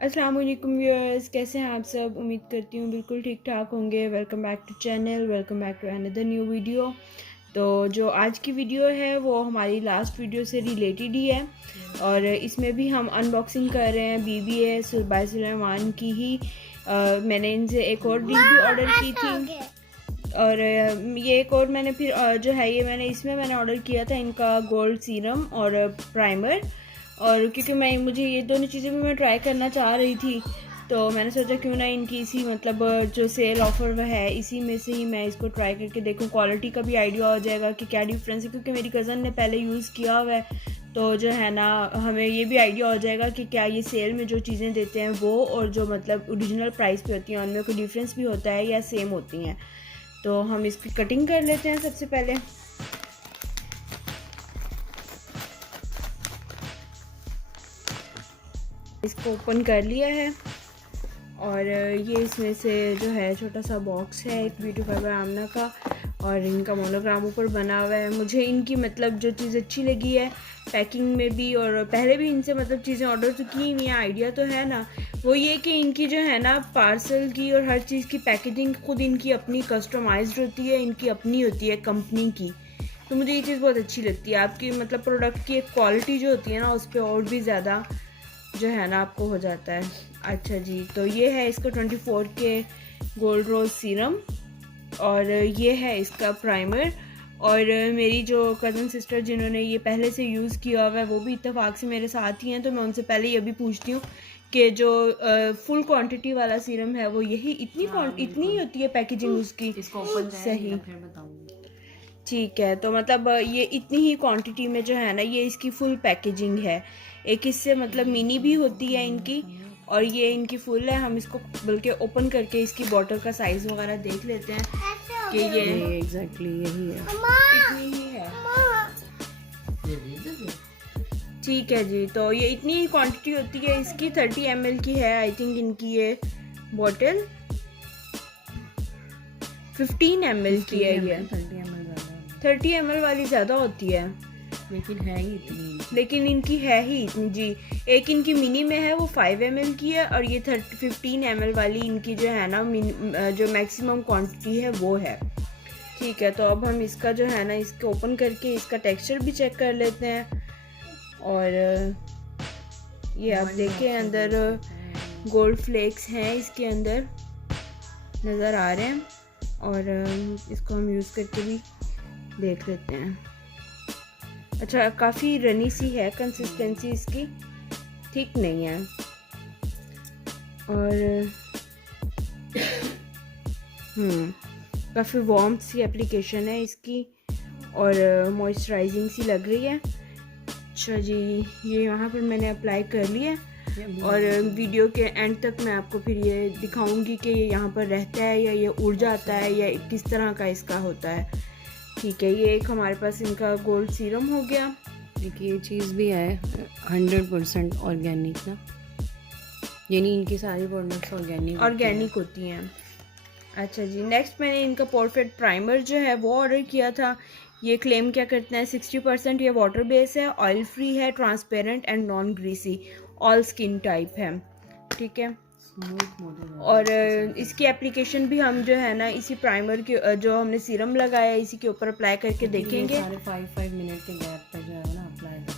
अस्सलाम वालेकुम व्यूअर्स, कैसे हैं आप सब। उम्मीद करती हूँ बिल्कुल ठीक ठाक होंगे। Welcome back to channel, welcome back to another new video. तो जो आज की वीडियो है वो हमारी लास्ट वीडियो से रिलेटेड ही है और इसमें भी हम अनबॉक्सिंग कर रहे हैं BBS बाय सुलेमान की ही। मैंने इनसे एक और डिश भी ऑर्डर की थी और ये एक और मैंने फिर जो है ये मैंने ऑर्डर किया था इनका गोल्ड सीरम और प्राइमर। और क्योंकि मुझे ये दोनों चीज़ें भी मैं ट्राई करना चाह रही थी तो मैंने सोचा क्यों ना इनकी इसी मतलब जो सेल ऑफ़र है इसी में से ही मैं इसको ट्राई करके देखूं। क्वालिटी का भी आइडिया हो जाएगा कि क्या डिफरेंस है, क्योंकि मेरी कज़न ने पहले यूज़ किया हुआ है तो जो है ना हमें ये भी आइडिया हो जाएगा कि क्या ये सेल में जो चीज़ें देते हैं वो और जो मतलब ओरिजिनल प्राइस पे होती हैं उनमें कोई डिफरेंस भी होता है या सेम होती हैं। तो हम इसकी कटिंग कर लेते हैं सबसे पहले। इसको ओपन कर लिया है और ये इसमें से जो है छोटा सा बॉक्स है एक ब्यूटी फाइबर आमना का और इनका मोनोग्राम ऊपर बना हुआ है। मुझे इनकी मतलब जो चीज़ अच्छी लगी है पैकिंग में भी, और पहले भी इनसे मतलब चीज़ें ऑर्डर तो की नहीं है, आइडिया तो है ना, वो ये कि इनकी जो है ना पार्सल की और हर चीज़ की पैकेजिंग खुद इनकी अपनी कस्टमाइज्ड होती है, इनकी अपनी होती है कंपनी की। तो मुझे ये चीज़ बहुत अच्छी लगती है। आपकी मतलब प्रोडक्ट की एक क्वालिटी जो होती है ना उस पर और भी ज़्यादा जो है ना आपको हो जाता है। अच्छा जी, तो ये है इसका 24 के गोल्ड रोज सीरम और ये है इसका प्राइमर। और मेरी जो कज़न सिस्टर जिन्होंने ये पहले से यूज़ किया हुआ है वो भी इत्तेफाक से मेरे साथ ही हैं, तो मैं उनसे पहले ये भी पूछती हूँ कि जो फुल क्वांटिटी वाला सीरम है वो यही इतनी ही होती है पैकेजिंग उसकी। इसको ओपन सही, फिर बताऊंगी। ठीक है। तो मतलब ये इतनी ही क्वांटिटी में जो है ना ये इसकी फुल पैकेजिंग है। एक इससे मतलब मिनी भी होती है इनकी और ये इनकी फुल है। हम इसको बल्कि ओपन करके इसकी बॉटल का साइज़ वगैरह देख लेते हैं कि ये एग्जैक्टली यही है, इतनी ही है। ठीक है जी, तो ये इतनी ही क्वांटिटी होती है इसकी। 30 ml की है आई थिंक इनकी ये बॉटल। 15 ml की है ये। 30 ml वाली ज़्यादा होती है लेकिन है ही इतनी, लेकिन इनकी है ही इतनी जी। एक इनकी मिनी में है वो 5 ml की है और ये 15 ml वाली इनकी जो है ना जो मैक्सिमम क्वांटिटी है वो है। ठीक है, तो अब हम इसका जो है ना इसको ओपन करके इसका टेक्सचर भी चेक कर लेते हैं। और ये आप देखें अंदर गोल्ड फ्लेक्स हैं इसके अंदर नज़र आ रहे हैं और इसको हम यूज़ करके भी देख लेते हैं। अच्छा, काफ़ी रनी सी है कंसिस्टेंसी इसकी, ठीक नहीं है। और काफ़ी वार्म सी एप्लीकेशन है इसकी और मॉइस्चराइजिंग सी लग रही है। अच्छा जी, ये यहाँ पर मैंने अप्लाई कर लिया और वीडियो के एंड तक मैं आपको फिर ये दिखाऊंगी कि ये यहाँ पर रहता है या ये उड़ जाता है या किस तरह का इसका होता है। ठीक है, ये एक हमारे पास इनका गोल्ड सीरम हो गया। देखिए ये चीज़ भी है 100% ऑर्गेनिक ना, यानी इनकी सारी प्रोडक्ट्स ऑर्गेनिक होती हैं। अच्छा जी, नेक्स्ट मैंने इनका परफेक्ट प्राइमर जो है वो ऑर्डर किया था। ये क्लेम क्या करते हैं 60% ये वाटर बेस है, ऑयल फ्री है, transparent and non greasy, all skin type है। ठीक है, और इसकी एप्लीकेशन भी हम जो है ना इसी प्राइमर के जो हमने सीरम लगाया है इसी के ऊपर अप्लाई करके देखेंगे। 5 मिनट के गैप पे जो है ना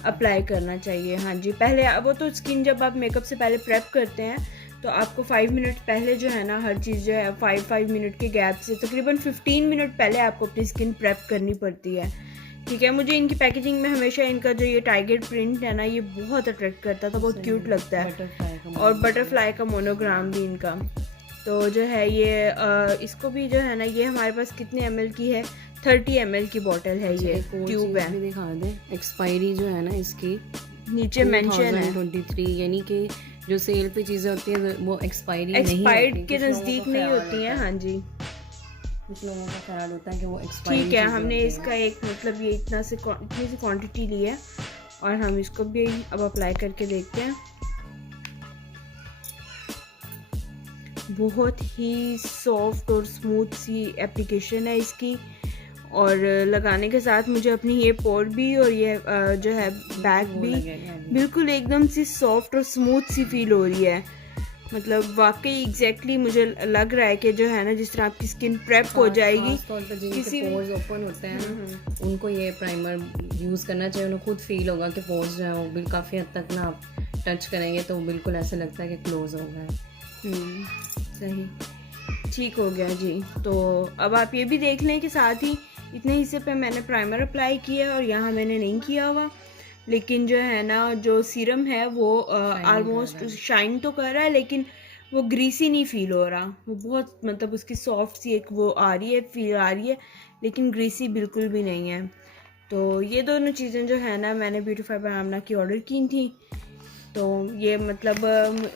अप्लाई करना चाहिए। हाँ जी, पहले वो तो स्किन जब आप मेकअप से पहले प्रेप करते हैं तो आपको 5 मिनट पहले जो है ना हर चीज़ जो है 5 मिनट के गैप से तकरीबन 15 मिनट पहले आपको अपनी स्किन प्रेप करनी पड़ती है। ठीक है, मुझे इनकी पैकेजिंग में हमेशा इनका जो ये टाइगर प्रिंट है ना ये बहुत अट्रैक्ट करता था, बहुत क्यूट लगता है। और बटरफ्लाई का मोनोग्राम भी इनका। तो जो है ये इसको भी जो है ना ये हमारे पास कितने ml की है, 30 ml की बॉटल है। ये ट्यूब है। दिखा दें, एक्सपायरी जो है ना इसकी नीचे मेंशन है 2023, यानी कि जो सेल पे चीज़ें होती हैं वो एक्सपायर्ड के नज़दीक नहीं होती हैं। हाँ जी, कुछ लोगों का ख्याल होता है कि वो एक्सपायरी। ठीक है, हमने इसका एक मतलब ये इतनी सी क्वांटिटी ली है और हम इसको भी अब अप्लाई करके देखते हैं। बहुत ही सॉफ्ट और स्मूथ सी एप्लीकेशन है इसकी और लगाने के साथ मुझे अपनी ये पोर भी और ये जो है बैक भी बिल्कुल एकदम सी सॉफ्ट और स्मूथ सी फील हो रही है। मतलब वाकई एग्जैक्टली मुझे लग रहा है कि जो है ना, जिस तरह आपकी स्किन प्रेप हो जाएगी। तौर पर जिनके पोर्स ओपन होते हैं ना, उनको ये प्राइमर यूज़ करना चाहिए। उन्हें खुद फील होगा कि पोर्स जो है वो बिल्कुल काफ़ी हद तक ना आप टच करेंगे तो बिल्कुल ऐसा लगता है कि क्लोज हो गया है। सही, ठीक हो गया जी। तो अब आप ये भी देख लें कि साथ ही इतने हिस्से पे मैंने प्राइमर अप्लाई किया है और यहाँ मैंने नहीं किया हुआ, लेकिन जो है ना, जो सीरम है वो ऑलमोस्ट शाइन तो कर रहा है, लेकिन वो ग्रीसी नहीं फील हो रहा। वो बहुत मतलब उसकी सॉफ्ट सी एक वो आ रही है, फील आ रही है, लेकिन ग्रीसी बिल्कुल भी नहीं है। तो ये दोनों चीज़ें जो है ना, मैंने ब्यूटीफाई बाय आमना की ऑर्डर की थी। तो ये मतलब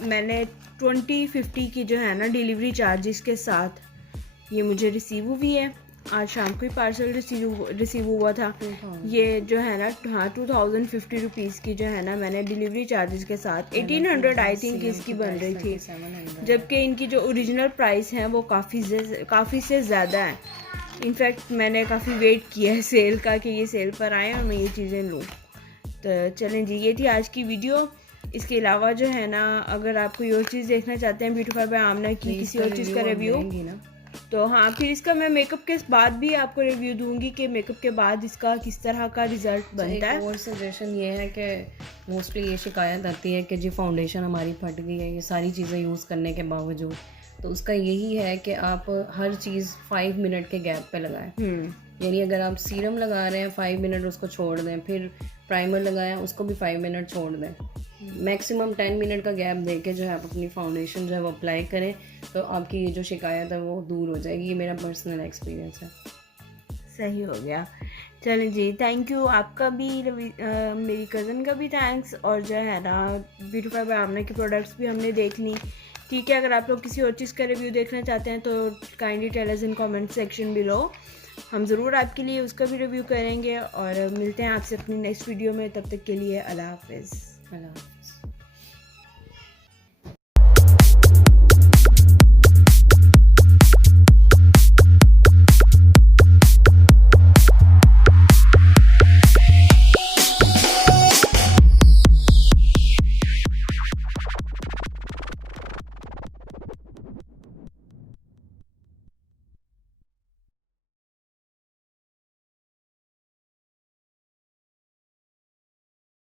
मैंने 2050 की जो है ना डिलीवरी चार्जेस के साथ ये मुझे रिसीव हुई है। आज शाम को ही पार्सल रिसीव हुआ था। ये जो है ना, हाँ 2050 रुपीज़ की जो है ना, मैंने डिलीवरी चार्जेस के साथ 1800 आई थिंक इसकी बन रही थी, जबकि इनकी जो ओरिजिनल प्राइस है वो काफ़ी से ज़्यादा है। इनफैक्ट मैंने काफ़ी वेट किया है सेल का कि ये सेल पर आए और मैं ये चीज़ें लूँ। तो चलें जी, ये थी आज की वीडियो। इसके अलावा जो है ना, अगर आप कोई और चीज़ देखना चाहते हैं ब्यूटीफाई बाय आमना की, किसी और चीज़ का रिव्यू, तो हाँ फिर इसका मैं मेकअप के बाद भी आपको रिव्यू दूंगी कि मेकअप के बाद इसका किस तरह का रिजल्ट बनता है। और सजेशन ये है कि मोस्टली ये शिकायत आती है कि जी फाउंडेशन हमारी फट गई है ये सारी चीज़ें यूज़ करने के बावजूद। तो उसका यही है कि आप हर चीज़ 5 मिनट के गैप पे लगाएं। यानी अगर आप सीरम लगा रहे हैं 5 मिनट उसको छोड़ दें, फिर प्राइमर लगाएं उसको भी 5 मिनट छोड़ दें, मैक्सिमम 10 मिनट का गैप देके जो है आप अपनी फाउंडेशन जो है वो अप्लाई करें, तो आपकी ये जो शिकायत है वो दूर हो जाएगी। ये मेरा पर्सनल एक्सपीरियंस है। सही हो गया। चलें जी, थैंक यू आपका भी, मेरी कज़न का भी थैंक्स। और जो है ना, ब्यूटीफाई बाय आमना की प्रोडक्ट्स भी हमने देख ली। ठीक है, अगर आप लोग किसी और चीज़ का रिव्यू देखना चाहते हैं तो kindly tell us in comment section below. हम ज़रूर आपके लिए उसका भी रिव्यू करेंगे। और मिलते हैं आपसे अपनी नेक्स्ट वीडियो में। तब तक के लिए अल्लाह हाफ़िज़।